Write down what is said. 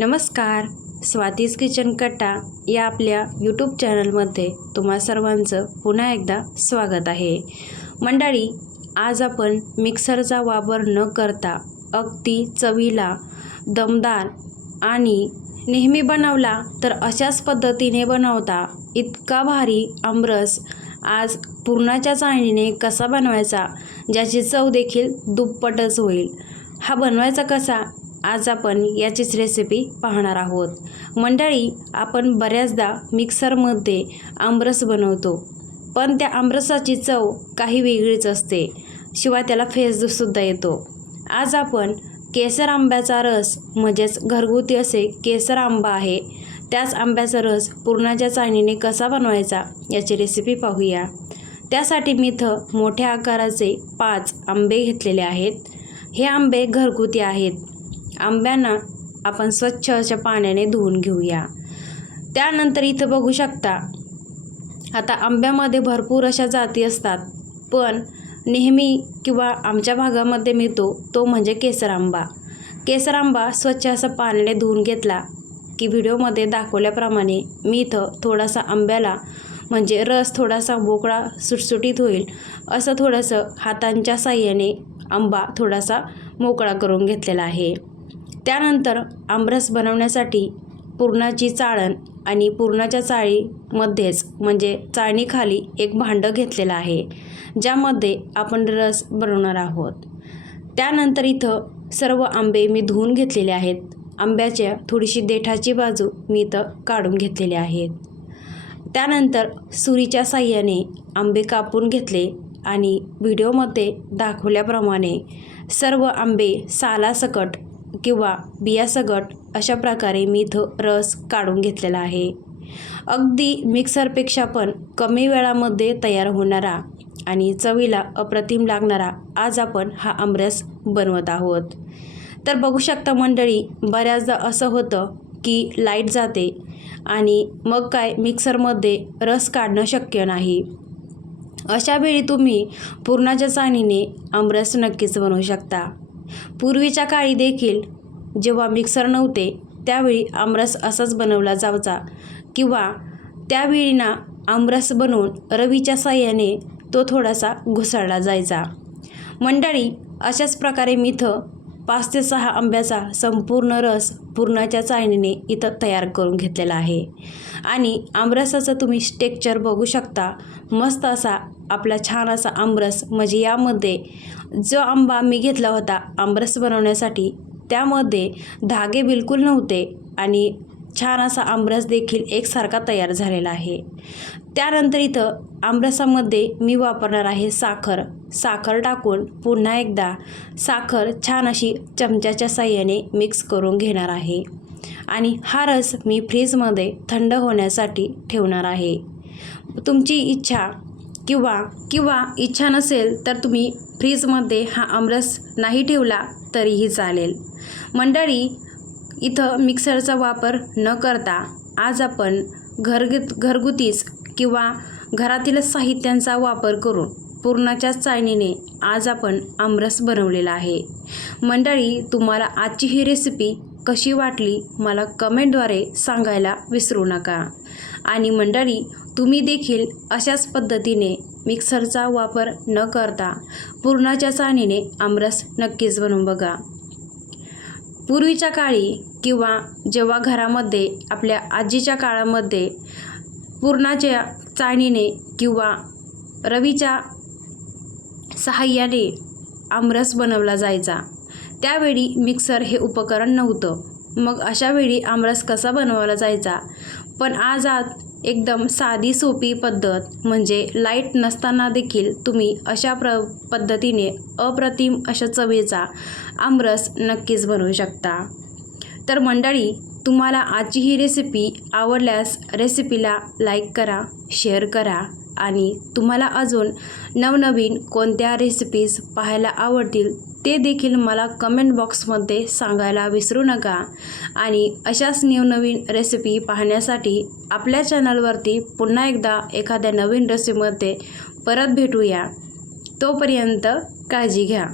नमस्कार. स्वातीज किचन कट्टा या आपल्या यूट्यूब चॅनलमध्ये तुम्हा सर्वांचं पुन्हा एकदा स्वागत आहे. मंडळी आज आपण मिक्सरचा वापर न करता अगदी चवीला दमदार आणि नेहमी बनवला तर अशाच पद्धतीने बनवता इतका भारी आमरस आज पुरणाच्या चाळणीने कसा बनवायचा ज्याची चव देखील दुप्पटच होईल. हा बनवायचा कसा आज आपण याचीच रेसिपी पाहणार आहोत. मंडळी आपण बऱ्याचदा मिक्सरमध्ये आमरस बनवतो पण त्या आमरसाची चव काही वेगळीच असते शिवाय त्याला फेससुद्धा येतो. आज आपण केसर आंब्याचा रस म्हणजेच घरगुती असे केसर आंबा आहे त्याच आंब्याचा रस पुरणाच्या चाळणीने कसा बनवायचा याची रेसिपी पाहूया. त्यासाठी मी इथं मोठ्या आकाराचे पाच आंबे घेतलेले आहेत. हे आंबे घरगुती आहेत. आंब्यांना आपण स्वच्छ अशा पाण्याने धुवून घेऊया. त्यानंतर इथं बघू शकता आता आंब्यामध्ये भरपूर अशा जाती असतात पण नेहमी किंवा आमच्या भागामध्ये मिळतो तो म्हणजे केसर आंबा केसर आंबा स्वच्छ असा पाण्याने धुवून घेतला की व्हिडिओमध्ये दाखवल्याप्रमाणे मी इथं थोडासा आंब्याला म्हणजे रस थोडासा मोकळा सुटसुटीत होईल असं थोडंसं हातांच्या साह्याने आंबा थोडासा मोकळा करून घेतलेला आहे. त्यानंतर आमरस बनवण्यासाठी पुरणाची चाळण आणि पुरणाच्या चाळीमध्येच म्हणजे चाळणीखाली एक भांडं घेतलेलं आहे ज्यामध्ये आपण रस बनवणार आहोत. त्यानंतर इथं सर्व आंबे मी धुवून घेतलेले आहेत. आंब्याच्या थोडीशी देठाची बाजू मी इथं काढून घेतलेली आहेत त्यानंतर सुरीच्या साह्याने आंबे कापून घेतले आणि व्हिडिओमध्ये दाखवल्याप्रमाणे सर्व आंबे सालासकट किंवा बियासकट अशा प्रकारे मी इथं रस काढून घेतलेला आहे. अगदी मिक्सरपेक्षा पण कमी वेळामध्ये तयार होणारा आणि चवीला अप्रतिम लागणारा आज आपण हा आमरस बनवत आहोत. तर बघू शकता मंडळी बऱ्याचदा असं होतं की लाइट जाते आणि मग काय मिक्सरमध्ये रस काढणं शक्य नाही. अशावेळी तुम्ही पुरणाच्या चाणीने आमरस नक्कीच बनवू शकता. पूर्वीच्या काळी देखील जेव्हा मिक्सर नव्हते त्यावेळी आमरस असाच बनवला जायचा. किंवा त्यावेळी ना आमरस बनवून रवीच्या साह्याने तो थोडासा घुसळला जायचा. मंडळी अशाच प्रकारे मी इथं पाच ते सहा आंब्याचा संपूर्ण रस पुरणाच्या चाळणीने इथं तयार करून घेतलेला आहे. आणि आमरसाचं तुम्ही स्टेक्चर बघू शकता. मस्त असा आपला छान असा आमरस. म्हणजे यामध्ये जो आंबा मी घेतला होता आमरस बनवण्यासाठी त्यामध्ये धागे बिलकुल नव्हते आणि छान असा आमरस देखील एकसारखा तयार झालेला आहे. त्यानंतर इथं आमरसामध्ये मी वापरणार आहे साखर. साखर टाकून पुन्हा एकदा साखर छान अशी चमच्याच्या साह्याने मिक्स करून घेणार आहे. आणि हा रस मी फ्रीजमध्ये थंड होण्यासाठी ठेवणार आहे. तुमची इच्छा किंवा किंवा इच्छा नसेल तर तुम्ही फ्रीजमध्ये हा आमरस नाही ठेवला तरीही चालेल. मंडळी इथं मिक्सरचा वापर न करता आज आपण घरगुत घरगुतीच किंवा घरातील साहित्यांचा वापर करून पुरणाच्या चाळणीने आज आपण आमरस बनवलेला आहे. मंडळी तुम्हाला आजची ही रेसिपी कशी वाटली मला कमेंटद्वारे सांगायला विसरू नका. आणि मंडळी तुम्ही देखील अशाच पद्धतीने मिक्सरचा वापर न करता पुरणाच्या चाळणीने आमरस नक्कीच बनवून बघा. पूर्वीच्या काळी किंवा जेव्हा घरामध्ये आपल्या आजीच्या काळामध्ये पुरणाच्या चाळणीने किंवा रवीच्या सहाय्याने आमरस बनवला जायचा. त्यावेळी मिक्सर हे उपकरण नव्हतं. मग अशा वेळी आमरस कसा बनवला जायचा? पण आज आज एकदम साधी सोपी पद्धत म्हणजे लाइट नसताना देखील तुम्ही अशा प्र पद्धतीने अप्रतिम अशा चवीचा आमरस नक्कीच बनवू शकता. तर मंडळी तुम्हाला आजची ही रेसिपी आवडल्यास रेसिपीला लाईक करा शेअर करा आणि तुम्हाला अजून नवनवीन कोणत्या रेसिपीज पाहायला आवडतील ते देखील मला कमेंट बॉक्समध्ये सांगायला विसरू नका. आणि अशाच नवनवीन रेसिपी पाहण्यासाठी आपल्या चॅनलवरती पुन्हा एकदा एखाद्या नवीन रेसिपीमध्ये परत भेटूया. तोपर्यंत काळजी घ्या.